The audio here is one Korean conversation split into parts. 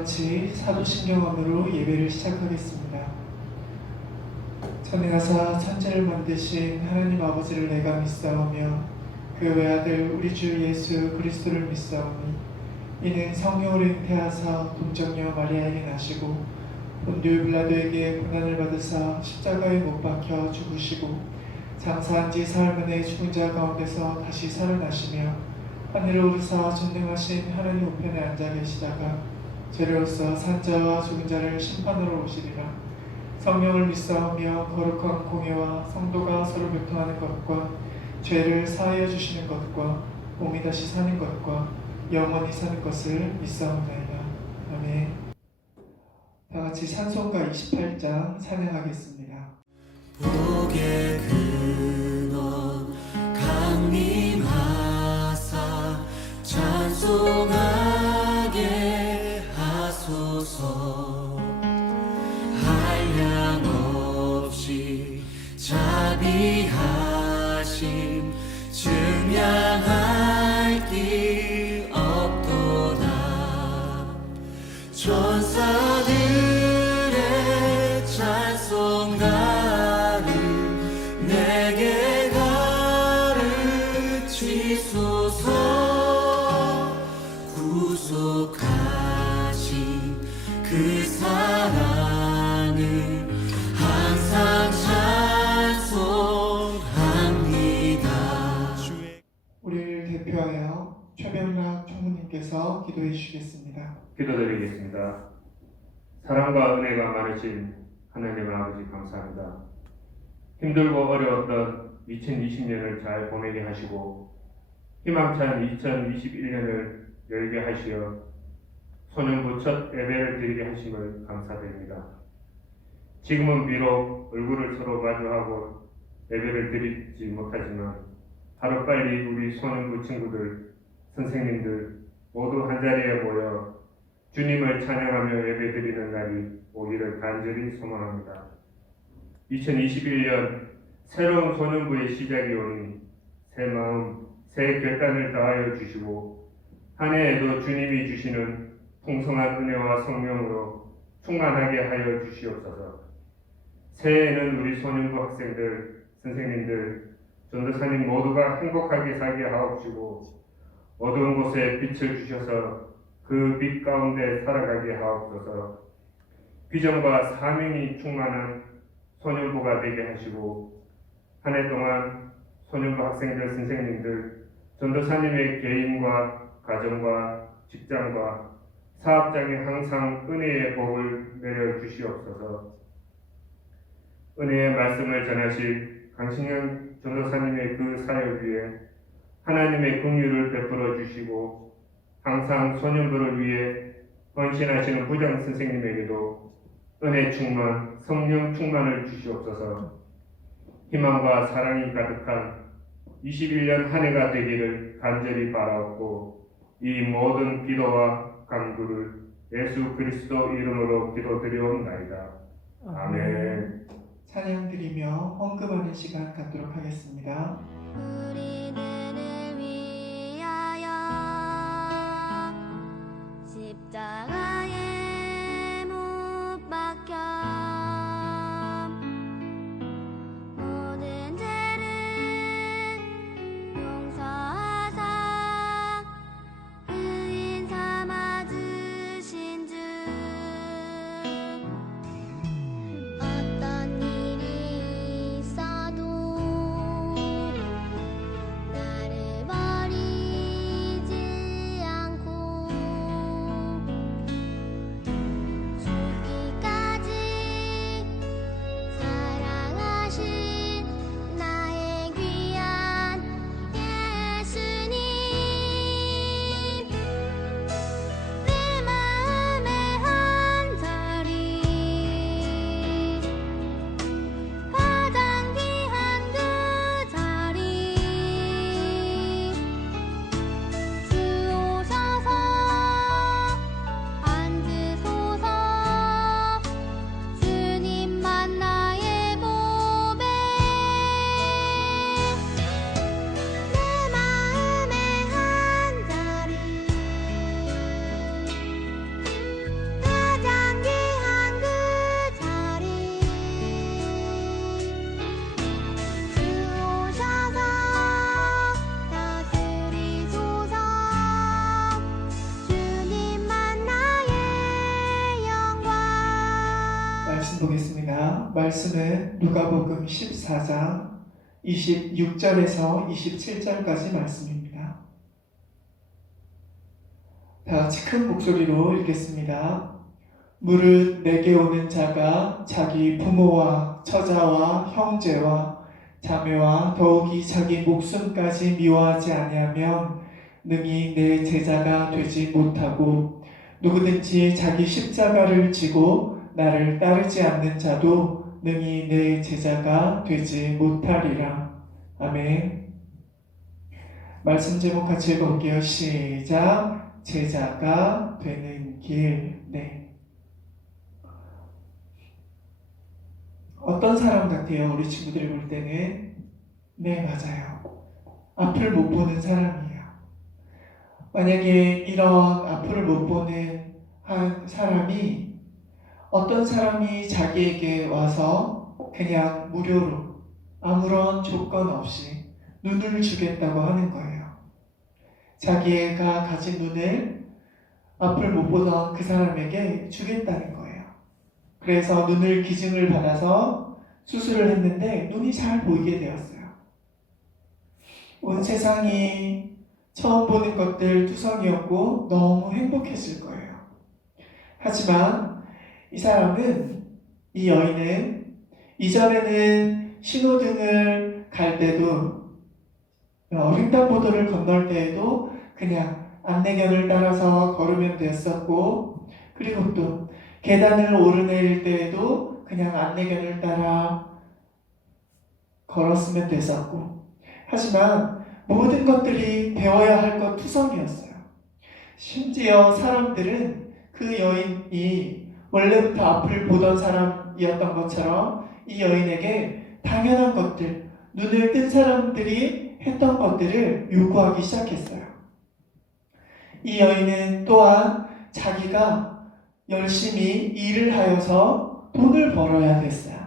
같이 사도신경원으로 예배를 시작하겠습니다. 전능하사 천지를 만드신 하나님 아버지를 내가 믿사오며 그 외아들 우리 주 예수 그리스도를 믿사오니 이는 성령으로 잉태하사 동정녀 마리아에게 나시고 본디오 빌라도에게 고난을 받으사 십자가에 못 박혀 죽으시고 장사한 지 사흘 만에 죽은 자 가운데서 다시 살아나시며 하늘에 오르사 전능하신 하나님 우편에 앉아 계시다가 죄로서 산 자와 죽은 자를 심판하러 오시리라. 성령을 믿사오며 거룩한 공예와 성도가 서로 교통하는 것과 죄를 사하여 주시는 것과 몸이 다시 사는 것과 영원히 사는 것을 믿사옵나이다. 아멘. 다같이 찬송가 28장 찬양하겠습니다. 복의 근원 강림하사 찬송하게 하소서. 한량없이 자비하심 증량할 길 없도다. 천사들의 찬송가를 내게 가르치소서. 구속하신 그 사랑을 항상 찬송합니다. 우리를 대표하여 최병락 총무님께서 기도해 주시겠습니다. 기도드리겠습니다. 사랑과 은혜가 많으신 하나님 아버지 감사합니다. 힘들고 어려웠던 2020년을 잘 보내게 하시고 희망찬 2021년을 열게 하시어 소년부 첫 예배를 드리게 하심을 감사드립니다. 지금은 비록 얼굴을 서로 마주하고 예배를 드리지 못하지만 하루빨리 우리 소년부 친구들, 선생님들 모두 한자리에 모여 주님을 찬양하며 예배드리는 날이 오기를 간절히 소망합니다. 2021년 새로운 소년부의 시작이 오니 새 마음, 새 결단을 다하여 주시고 한 해에도 주님이 주시는 풍성한 은혜와 성령으로 충만하게 하여 주시옵소서. 새해에는 우리 소년부 학생들, 선생님들, 전도사님 모두가 행복하게 살게 하옵시고 어두운 곳에 빛을 주셔서 그 빛 가운데 살아가게 하옵소서. 비전과 사명이 충만한 소년부가 되게 하시고 한 해 동안 소년부 학생들, 선생님들, 전도사님의 개인과 가정과 직장과 사업장에 항상 은혜의 복을 내려 주시옵소서. 은혜의 말씀을 전하실 강신현 전도사님의 그 사역 위에 하나님의 긍휼을 베풀어 주시고 항상 소년부를 위해 헌신하시는 부장 선생님에게도 은혜 충만, 성령 충만을 주시옵소서. 희망과 사랑이 가득한 21년 한 해가 되기를 간절히 바라옵고 이 모든 기도와 간구를 예수 그리스도 이름으로 기도드리옵나이다. 아멘. 찬양 드리며 헌금하는 시간 갖도록 하겠습니다. 우리들을 위하여 십자가에 못 박혀 모든 죄를 용서하사 의인 삼아 주신 주. 어떤 일이 있어도 나를 버리지 않고 말씀 보겠습니다. 말씀은 누가복음 14장 26절에서 27절까지 말씀입니다. 다 같이 큰 목소리로 읽겠습니다. 무릇 내게 오는 자가 자기 부모와 처자와 형제와 자매와 더욱이 자기 목숨까지 미워하지 아니하면 능히 내 제자가 되지 못하고, 누구든지 자기 십자가를 지고 나를 따르지 않는 자도 능히 내 제자가 되지 못하리라. 아멘. 말씀 제목 같이 읽어볼게요. 시작. 제자가 되는 길. 네. 어떤 사람 같아요? 우리 친구들이 볼 때는. 네, 맞아요. 앞을 못 보는 사람이에요. 만약에 이런 앞을 못 보는 한 사람이, 어떤 사람이 자기에게 와서 그냥 무료로 아무런 조건 없이 눈을 주겠다고 하는 거예요. 자기가 가진 눈을 앞을 못 보던 그 사람에게 주겠다는 거예요. 그래서 눈을 기증을 받아서 수술을 했는데 눈이 잘 보이게 되었어요. 온 세상이 처음 보는 것들 투성이었고 너무 행복했을 거예요. 하지만 이 사람은, 이 여인은 이전에는 신호등을 갈 때도, 횡단보도를 건널 때에도 그냥 안내견을 따라서 걸으면 되었었고, 그리고 또 계단을 오르내릴 때에도 그냥 안내견을 따라 걸었으면 됐었고, 하지만 모든 것들이 배워야 할 것 투성이었어요. 심지어 사람들은 그 여인이 원래부터 앞을 보던 사람이었던 것처럼 이 여인에게 당연한 것들, 눈을 뜬 사람들이 했던 것들을 요구하기 시작했어요. 이 여인은 또한 자기가 열심히 일을 하여서 돈을 벌어야 됐어요.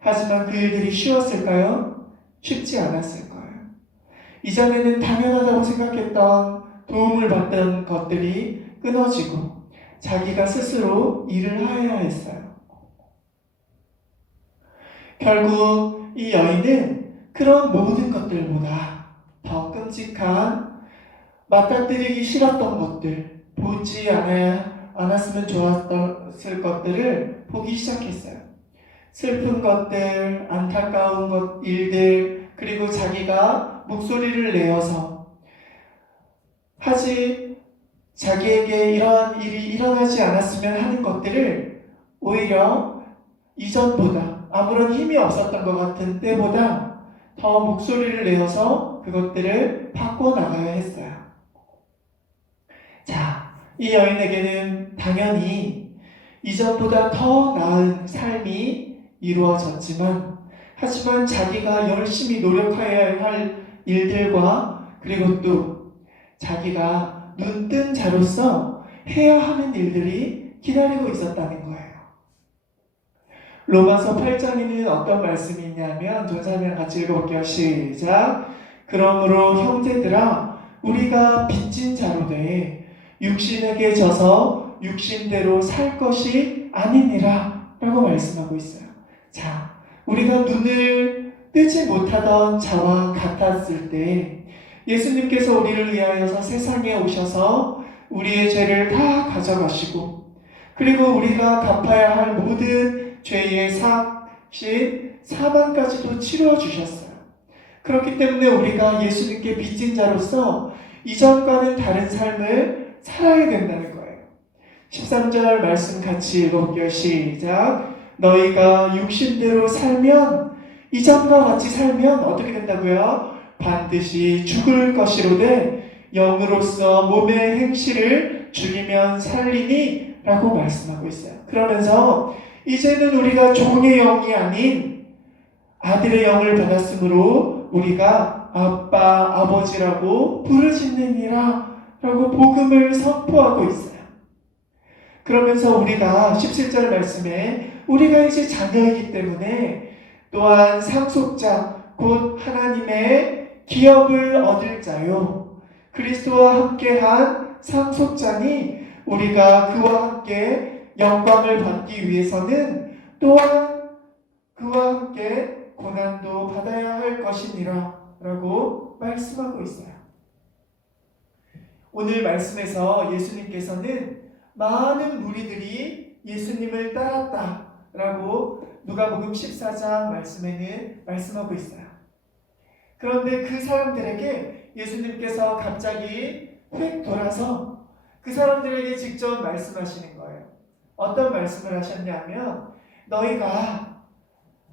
하지만 그 일들이 쉬웠을까요? 쉽지 않았을 거예요. 이전에는 당연하다고 생각했던 도움을 받던 것들이 끊어지고 자기가 스스로 일을 해야 했어요. 결국 이 여인은 그런 모든 것들보다 더 끔찍한, 맞닥뜨리기 싫었던 것들, 보지 않았으면 좋았을 것들을 보기 시작했어요. 슬픈 것들, 안타까운 일들, 그리고 자기가 목소리를 내어서 자기에게 이러한 일이 일어나지 않았으면 하는 것들을 오히려 이전보다, 아무런 힘이 없었던 것 같은 때보다 더 목소리를 내어서 그것들을 바꿔나가야 했어요. 자, 이 여인에게는 당연히 이전보다 더 나은 삶이 이루어졌지만, 하지만 자기가 열심히 노력해야 할 일들과, 그리고 또 자기가 눈뜬 자로서 해야 하는 일들이 기다리고 있었다는 거예요. 로마서 8장에는 어떤 말씀이 있냐면, 전사님이랑 같이 읽어볼게요. 시작. 그러므로 형제들아, 우리가 빚진 자로 돼 육신에게 져서 육신대로 살 것이 아니니라 라고 말씀하고 있어요. 자, 우리가 눈을 뜨지 못하던 자와 같았을 때 예수님께서 우리를 위하여서 세상에 오셔서 우리의 죄를 다 가져가시고, 그리고 우리가 갚아야 할 모든 죄의 삭신, 사망까지도 치러주셨어요. 그렇기 때문에 우리가 예수님께 빚진 자로서 이전과는 다른 삶을 살아야 된다는 거예요. 13절 말씀 같이 읽어볼게요. 시작. 너희가 육신대로 살면, 이전과 같이 살면 어떻게 된다고요? 반드시 죽을 것이로되 영으로서 몸의 행실을 죽이면 살리니 라고 말씀하고 있어요. 그러면서 이제는 우리가 종의 영이 아닌 아들의 영을 받았으므로 우리가 아빠, 아버지라고 부르짖느니라 라고 복음을 선포하고 있어요. 그러면서 우리가 17절 말씀에 우리가 이제 자녀이기 때문에 또한 상속자, 곧 하나님의 기업을 얻을 자요, 그리스도와 함께한 상속자니 우리가 그와 함께 영광을 받기 위해서는 또한 그와 함께 고난도 받아야 할 것이니라 라고 말씀하고 있어요. 오늘 말씀에서 예수님께서는 많은 무리들이 예수님을 따랐다 라고 누가복음 14장 말씀에는 말씀하고 있어요. 그런데 그 사람들에게 예수님께서 갑자기 휙 돌아서 그 사람들에게 직접 말씀하시는 거예요. 어떤 말씀을 하셨냐면, 너희가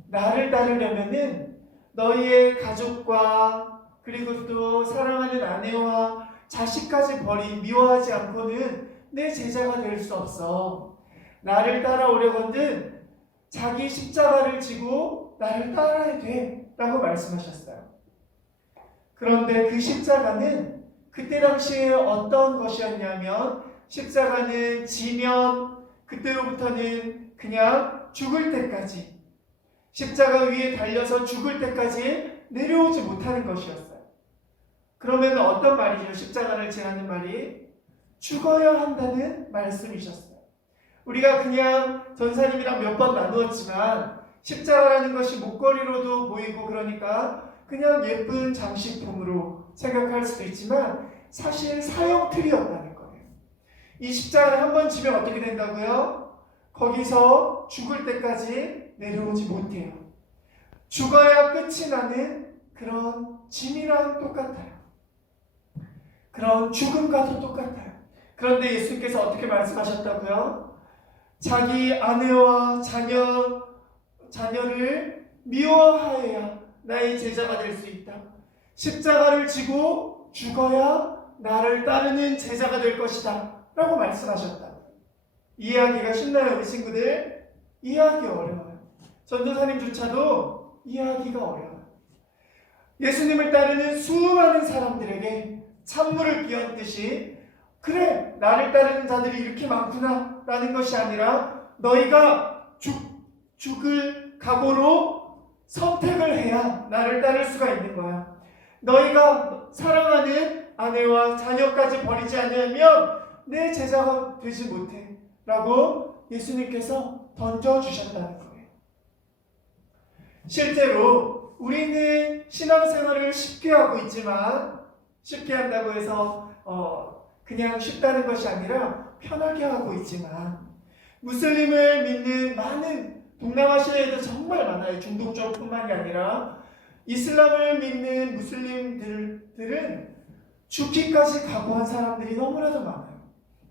나를 따르려면은 너희의 가족과 그리고 또 사랑하는 아내와 자식까지 미워하지 않고는 내 제자가 될 수 없어. 나를 따라오려거든 자기 십자가를 지고 나를 따라야 돼 라고 말씀하셨어요. 그런데 그 십자가는 그때 당시에 어떤 것이었냐면, 십자가는 지면 그때로부터는 그냥 죽을 때까지, 십자가 위에 달려서 죽을 때까지 내려오지 못하는 것이었어요. 그러면 어떤 말이죠? 십자가를 지라는 말이 죽어야 한다는 말씀이셨어요. 우리가 그냥 전사님이랑 몇 번 나누었지만 십자가라는 것이 목걸이로도 보이고 그러니까 그냥 예쁜 장식품으로 생각할 수도 있지만 사실 사형틀이었다는 거예요. 이 십자가를 한번 지면 어떻게 된다고요? 거기서 죽을 때까지 내려오지 못해요. 죽어야 끝이 나는 그런 짐이랑 똑같아요. 그런 죽음과도 똑같아요. 그런데 예수님께서 어떻게 말씀하셨다고요? 자기 아내와 자녀를 미워하여야 나의 제자가 될 수 있다. 십자가를 지고 죽어야 나를 따르는 제자가 될 것이다 라고 말씀하셨다. 이해하기가 쉽나요, 우리 친구들? 이해하기 어려워요. 전도사님조차도 이해하기가 어려워요. 예수님을 따르는 수많은 사람들에게 찬물을 끼얹듯이, 그래, 나를 따르는 자들이 이렇게 많구나 라는 것이 아니라 너희가 죽을 각오로 선택을 해야 나를 따를 수가 있는 거야. 너희가 사랑하는 아내와 자녀까지 버리지 않으면 내 제자가 되지 못해 라고 예수님께서 던져주셨다는 거예요. 실제로 우리는 신앙생활을 쉽게 하고 있지만, 쉽게 한다고 해서 그냥 쉽다는 것이 아니라 편하게 하고 있지만, 무슬림을 믿는 많은 동남아시아에도 정말 많아요. 중동 쪽뿐만이 아니라 이슬람을 믿는 무슬림들은 죽기까지 각오한 사람들이 너무나도 많아요.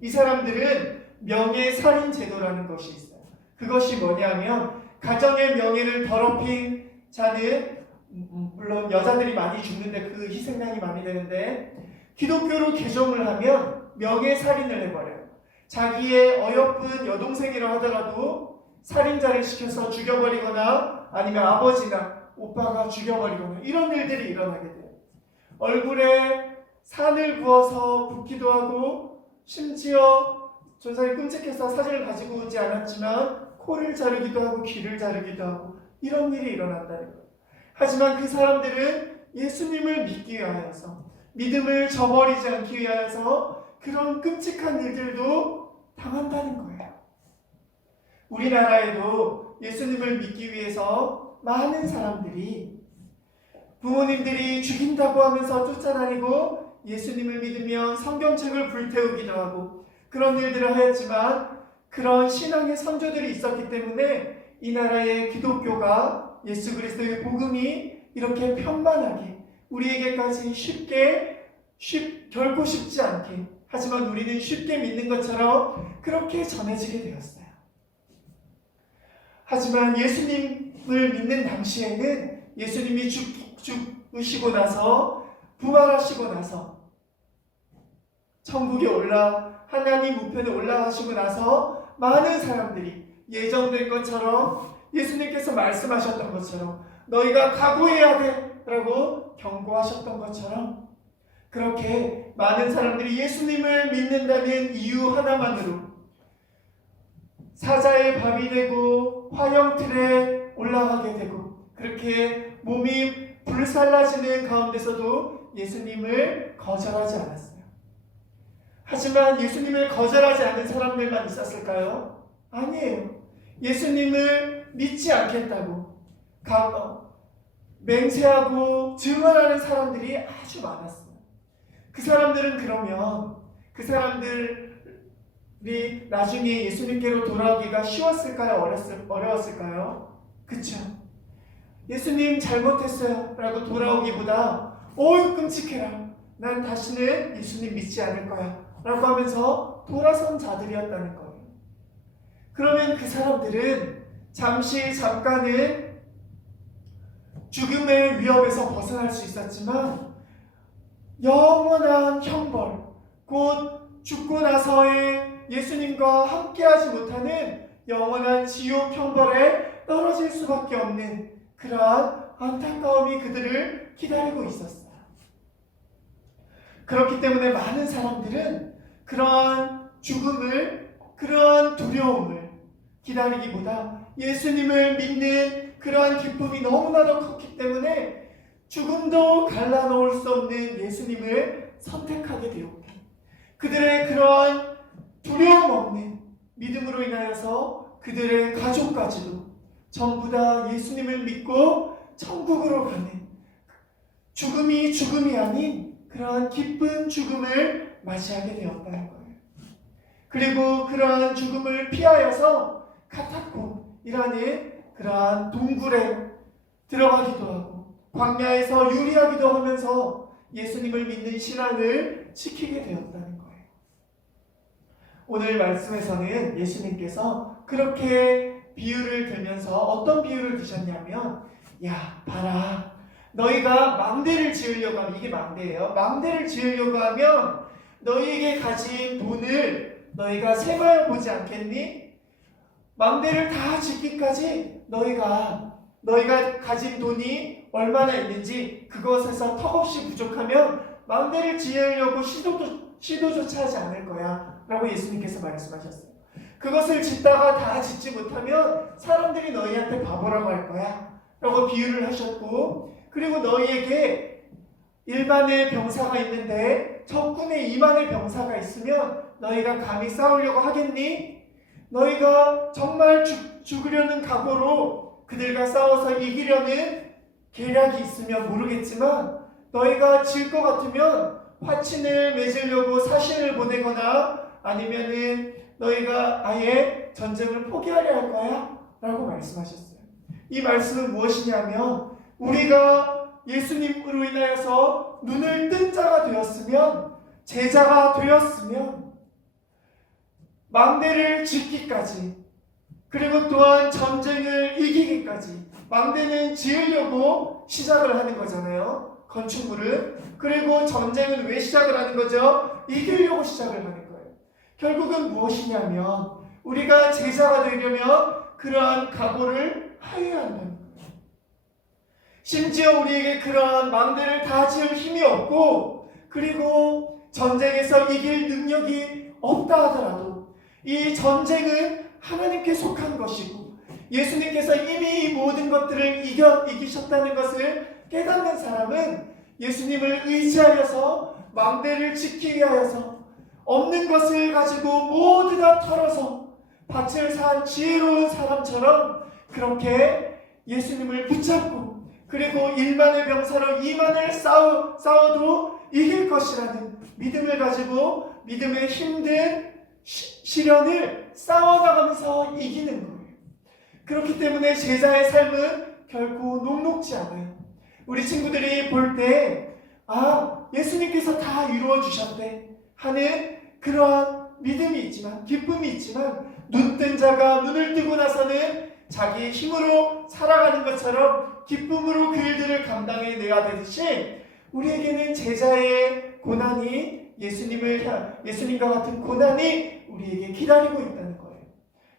이 사람들은 명예살인 제도라는 것이 있어요. 그것이 뭐냐면, 가정의 명예를 더럽힌 자는, 물론 여자들이 많이 죽는데 그 희생양이 많이 되는데, 기독교로 개종을 하면 명예살인을 해버려요. 자기의 어여쁜 여동생이라 하더라도 살인자를 시켜서 죽여버리거나 아니면 아버지나 오빠가 죽여버리거나 이런 일들이 일어나게 돼요. 얼굴에 산을 부어서 붓기도 하고, 심지어 전사님 끔찍해서 사진을 가지고 오지 않았지만 코를 자르기도 하고 귀를 자르기도 하고 이런 일이 일어난다는 거예요. 하지만 그 사람들은 예수님을 믿기 위하여서, 믿음을 저버리지 않기 위하여서 그런 끔찍한 일들도 당한다는 거예요. 우리나라에도 예수님을 믿기 위해서 많은 사람들이, 부모님들이 죽인다고 하면서 쫓아다니고 예수님을 믿으면 성경책을 불태우기도 하고 그런 일들을 하였지만, 그런 신앙의 선조들이 있었기 때문에 이 나라의 기독교가, 예수 그리스도의 복음이 이렇게 편만하게 우리에게까지 결코 쉽지 않게, 하지만 우리는 쉽게 믿는 것처럼 그렇게 전해지게 되었어요. 하지만 예수님을 믿는 당시에는 예수님이 죽으시고 나서, 부활하시고 나서, 천국에 하나님 우편에 올라가시고 나서 많은 사람들이 예정된 것처럼, 예수님께서 말씀하셨던 것처럼, 너희가 각오해야 돼 라고 경고하셨던 것처럼, 그렇게 많은 사람들이 예수님을 믿는다는 이유 하나만으로 사자의 밥이 되고 화형틀에 올라가게 되고, 그렇게 몸이 불살라지는 가운데서도 예수님을 거절하지 않았어요. 하지만 예수님을 거절하지 않은 사람들만 있었을까요? 아니에요. 예수님을 믿지 않겠다고 맹세하고 증언하는 사람들이 아주 많았어요. 그 사람들은 그러면 그 사람들이 나중에 예수님께로 돌아오기가 쉬웠을까요? 어려웠을까요? 그쵸? 예수님 잘못했어요 라고 돌아오기보다 끔찍해라, 난 다시는 예수님 믿지 않을 거야 라고 하면서 돌아선 자들이었다는 거예요. 그러면 그 사람들은 잠깐은 죽음의 위협에서 벗어날 수 있었지만 영원한 형벌, 곧 죽고 나서의 예수님과 함께하지 못하는 영원한 지옥 형벌에 떨어질 수밖에 없는 그러한 안타까움이 그들을 기다리고 있었어요. 그렇기 때문에 많은 사람들은 그러한 죽음을, 그러한 두려움을 기다리기보다 예수님을 믿는 그러한 기쁨이 너무나도 컸기 때문에 죽음도 갈라놓을 수 없는 예수님을 선택하게 되었고, 그들의 그러한 두려움 없는 믿음으로 인하여서 그들의 가족까지도 전부 다 예수님을 믿고 천국으로 가는, 죽음이 아닌 그러한 기쁜 죽음을 맞이하게 되었다는 거예요. 그리고 그러한 죽음을 피하여서 카타콤이라는 그러한 동굴에 들어가기도 하고 광야에서 유리하기도 하면서 예수님을 믿는 신앙을 지키게 되었다는 거예요. 오늘 말씀에서는 예수님께서 그렇게 비유를 들면서 어떤 비유를 드셨냐면, 야 봐라, 너희가 망대를 지으려고 하면, 이게 망대예요. 망대를 지으려고 하면 너희에게 가진 돈을 너희가 세봐야 보지 않겠니? 망대를 다 짓기까지 너희가 가진 돈이 얼마나 있는지 그것에서 턱없이 부족하면 망대를 지으려고 시도조차 하지 않을 거야 라고 예수님께서 말씀하셨어요. 그것을 짓다가 다 짓지 못하면 사람들이 너희한테 바보라고 할 거야 라고 비유를 하셨고, 그리고 너희에게 1만의 병사가 있는데 적군에 2만의 병사가 있으면 너희가 감히 싸우려고 하겠니? 너희가 정말 죽으려는 각오로 그들과 싸워서 이기려는 계략이 있으면 모르겠지만, 너희가 질 것 같으면 화친을 맺으려고 사신을 보내거나 아니면은 너희가 아예 전쟁을 포기하려 할 거야 라고 말씀하셨어요. 이 말씀은 무엇이냐면, 우리가 예수님으로 인하여서 눈을 뜬 자가 되었으면, 제자가 되었으면 망대를 짓기까지, 그리고 또한 전쟁을 이기기까지, 망대는 지으려고 시작을 하는 거잖아요, 건축물은. 그리고 전쟁은 왜 시작을 하는 거죠? 이기려고 시작을 하는 거예요. 결국은 무엇이냐면, 우리가 제자가 되려면 그러한 각오를 하여야 한다는 거예요. 심지어 우리에게 그러한 망대를 다 지을 힘이 없고, 그리고 전쟁에서 이길 능력이 없다 하더라도 이 전쟁은 하나님께 속한 것이고 예수님께서 이미 이 모든 것들을 이기셨다는 것을 깨닫는 사람은 예수님을 의지하여서 망대를 지키기 위하여서 없는 것을 가지고 모두 다 털어서 밭을 산 지혜로운 사람처럼 그렇게 예수님을 붙잡고, 그리고 1만의 병사로 2만을 싸워도 이길 것이라는 믿음을 가지고 믿음의 힘든 시련을 싸워나가면서 이기는 거예요. 그렇기 때문에 제자의 삶은 결코 녹록지 않아요. 우리 친구들이 볼 때 예수님께서 다 이루어 주셨대 하는 그러한 믿음이 있지만, 기쁨이 있지만, 눈뜬 자가 눈을 뜨고 나서는 자기 힘으로 살아가는 것처럼 기쁨으로 그 일들을 감당해내야 되듯이, 우리에게는 제자의 고난이, 예수님과 같은 고난이 우리에게 기다리고 있다는 거예요.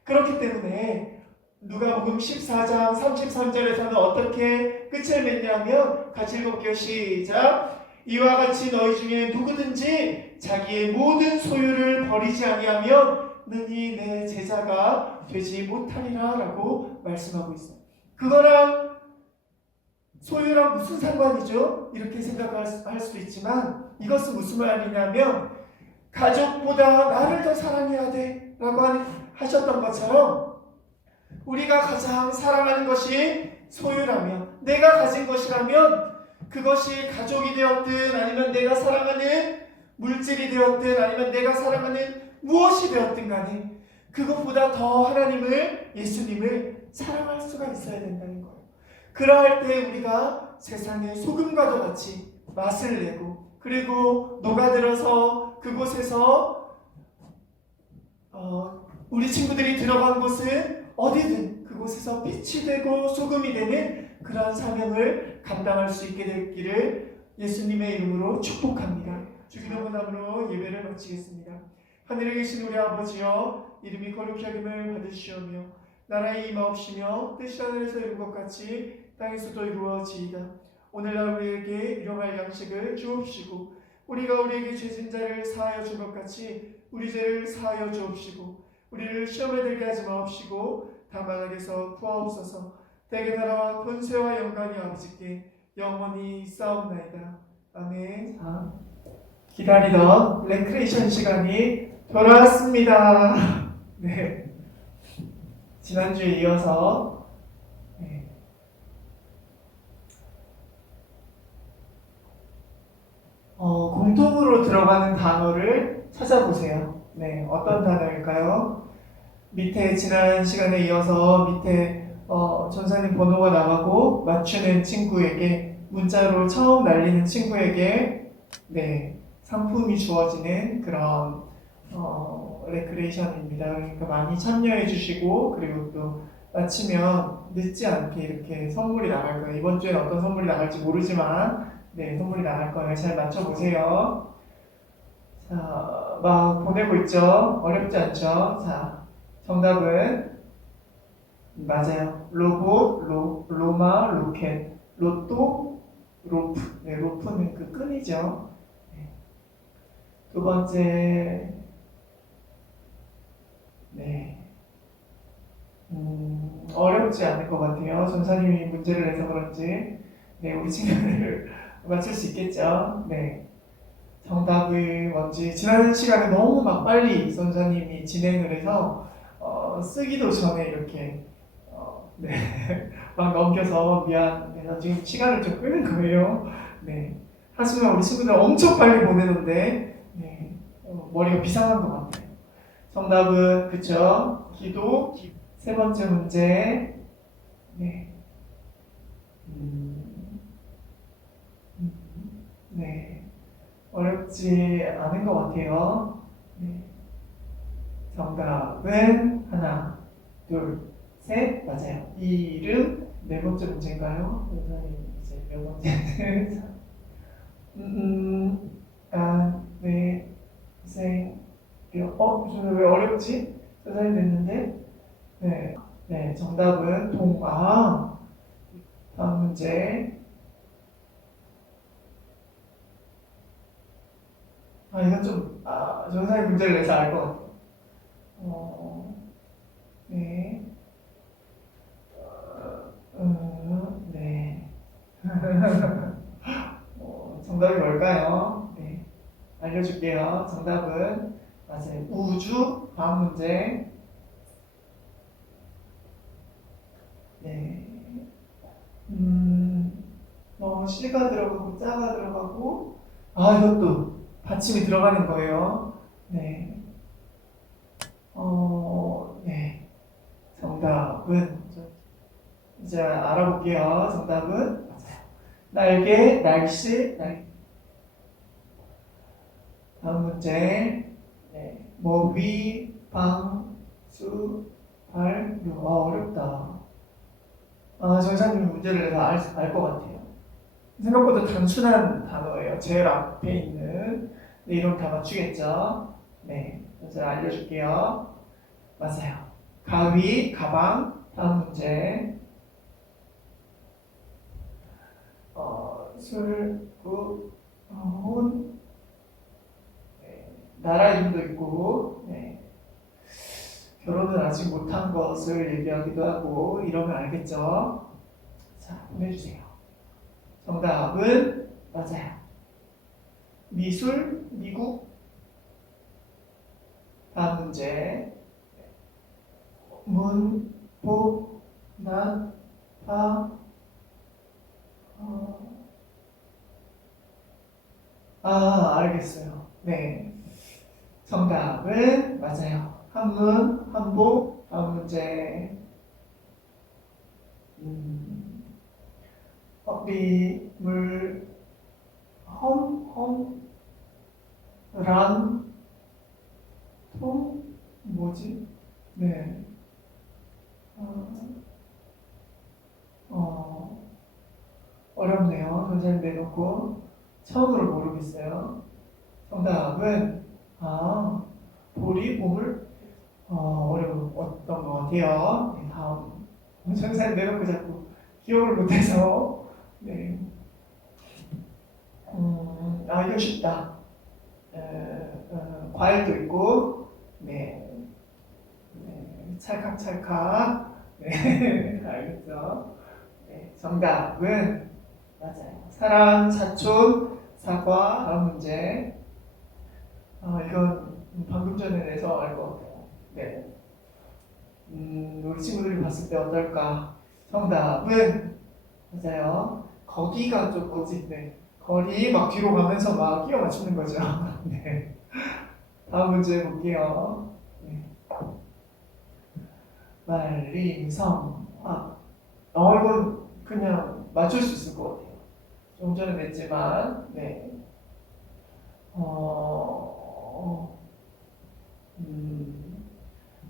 그렇기 때문에 누가복음 14장 33절에서는 어떻게 끝을 맺냐면, 같이 읽어볼게요. 시작. 이와 같이 너희 중에 누구든지 자기의 모든 소유를 버리지 아니하면 능히 내 제자가 되지 못하리라 라고 말씀하고 있어요. 그거랑 소유랑 무슨 상관이죠? 이렇게 생각할 수도 있지만, 이것은 무슨 말이냐면, 가족보다 나를 더 사랑해야 돼 라고 하셨던 것처럼 우리가 가장 사랑하는 것이 소유라면, 내가 가진 것이라면, 그것이 가족이 되었든 아니면 내가 사랑하는 물질이 되었든 아니면 내가 사랑하는 무엇이 되었든 간에 그것보다 더 하나님을, 예수님을 사랑할 수가 있어야 된다는 거예요. 그러할 때 우리가 세상의 소금과도 같이 맛을 내고, 그리고 녹아들어서 그곳에서 우리 친구들이 들어간 곳은 어디든 그곳에서 빛이 되고 소금이 되는 그런 사명을 감당할 수 있게 되기를 예수님의 이름으로 축복합니다. 주기도 원함으로 예배를 마치겠습니다. 하늘에 계신 우리 아버지여, 이름이 거룩히 여김을 받으시오며 나라의 임하옵시며 뜻이 하늘에서 이룬 것 같이 땅에서도 이루어지이다. 오늘날 우리에게 일용할 양식을 주옵시고, 우리가 우리에게 죄진 자를 사하여 준 것 같이 우리 죄를 사하여 주옵시고, 우리를 시험에 들게 하지 마옵시고 다만 악에서 구하옵소서. 대개 나라와 권세와 영광이 아버지께 영원히 싸움나이다. 아멘. 기다리던 레크레이션 시간이 돌아왔습니다. 네. 지난주에 이어서 공통으로 들어가는 단어를 찾아보세요. 네, 어떤 단어일까요? 밑에 지난 시간에 이어서 밑에 전사님 번호가 나가고 맞추는 친구에게, 문자로 처음 날리는 친구에게 상품이 주어지는 그런 레크레이션입니다. 그러니까 많이 참여해 주시고, 그리고 또 마치면 늦지 않게 이렇게 선물이 나갈 거예요. 이번 주엔 어떤 선물이 나갈지 모르지만 선물이 나갈 거예요. 잘 맞춰보세요. 자, 막 보내고 있죠? 어렵지 않죠? 자, 정답은 맞아요. 로봇, 로마, 로켓, 로또, 로프. 네, 로프는 그 끈이죠. 두 번째, 어렵지 않을 것 같아요. 전사님이 문제를 내서 그런지 우리 친구들 맞출 수 있겠죠. 정답이 뭔지 지난 시간에 너무 막 빨리 전사님이 진행을 해서 쓰기도 전에 이렇게 막 넘겨서 미안해서 지금 시간을 좀 끄는 거예요. 하지만 우리 친구들 엄청 빨리 보내던데 머리가 비상한 것 같아요. 정답은 그쵸? 기도. 세 번째 문제. 어렵지 않은 것 같아요. 정답은 하나, 둘, 셋. 맞아요. 이름. 네 번째 문제인가요? 선생님 이제 몇 번째는? 무슨 왜 어렵지? 선생님 됐는데? 정답은 다음 문제. 이건 좀, 전사님 문제를 내서 알 것 같아요. 정답이 뭘까요? 알려줄게요. 정답은 맞아요. 우주. 다음 문제. 시가 들어가고 자가 들어가고 이것도 받침이 들어가는 거예요. 정답은 이제 알아볼게요. 정답은 날개, 날씨, 다음 문제. 위, 방, 수, 발, 묘. 어렵다. 전사님 문제를 내서 알 것 같아요. 생각보다 단순한 단어예요. 제일 앞에 있는. 이름 다 맞추겠죠? 제가 알려줄게요. 맞아요. 가위, 가방. 다음 문제. 술, 국, 혼. 나라 이름도 있고, 결혼을 아직 못한 것을 얘기하기도 하고, 이러면 알겠죠? 자, 보내주세요. 정답은 맞아요. 미술, 미국. 다음 문제. 문, 보, 나, 바, 알겠어요. 네. 정답은 맞아요. 한문, 한복, 다음 문제. 미, 물, 란, 통, 뭐지? 네. 어렵네요. 문제를 내놓고 처음으로 모르겠어요. 정답은 보리, 보물, 어려웠던 것 같아요. 네, 다음. 전사를 내놓고 자꾸 기억을 못해서. 네. 이거 쉽다. 과일도 있고, 네. 네. 찰칵찰칵. 네. 알겠죠? 네. 정답은 맞아요. 사랑, 사촌, 사과. 다음 문제. 이건 방금 전에 내서 알 것 같아요. 네. 우리 친구들이 봤을 때 어떨까? 정답은 맞아요. 거기가 좀 뭐지? 네. 거리 막 뒤로 가면서 막 끼워 맞추는 거죠. 네. 다음 문제 볼게요. 네. 말림성. 이건 그냥 맞출 수 있을 것 같아요. 좀 전에 냈지만, 네.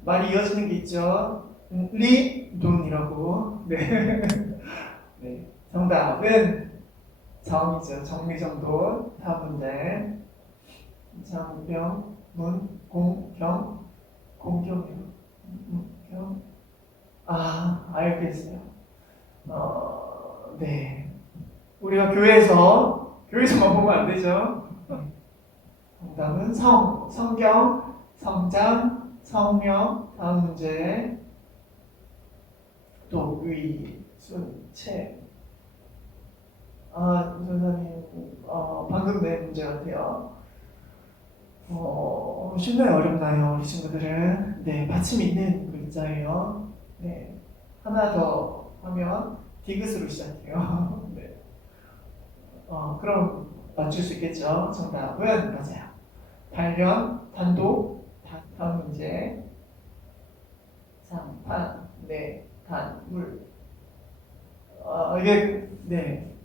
말이 이어지는 게 있죠. 리돈이라고. 네. 네. 정답은 정이죠. 정리정돈. 다음 문제. 정병, 문, 공경, 공경이요. 경. 알겠어요. 네. 우리가 교회에서만 보면 안 되죠. 정답은 성경, 성장, 성명. 다음 문제. 또 의, 순, 채. 선생님, 방금 낸 문제 같아요. 쉽나요, 어렵나요, 우리 친구들은? 네, 받침이 있는 글자예요. 네, 하나 더 하면 디귿으로 시작해요. 네. 그럼 맞출 수 있겠죠? 정답은 맞아요. 발견, 단독. 다음 문제. 장판, 네, 단물. 이게 네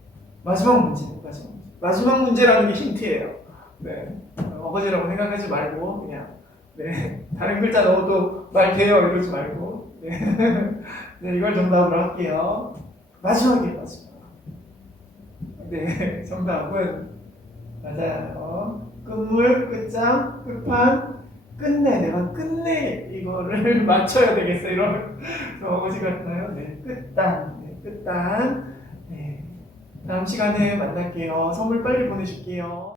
마지막 문제라는 게 힌트예요. 네, 어거지라고 생각하지 말고 그냥 다른 글자 넣어도 말 돼요 이러지 말고 네, 이걸 정답으로 할게요. 마지막. 네, 정답은 맞아요. 끝물, 끝장, 끝판, 끝내. 내가 끝내 이거를 맞춰야 되겠어. 이러면 어거지 같나요? 네, 끝단. 네, 끝단. 네. 다음 시간에 만날게요. 선물 빨리 보내줄게요.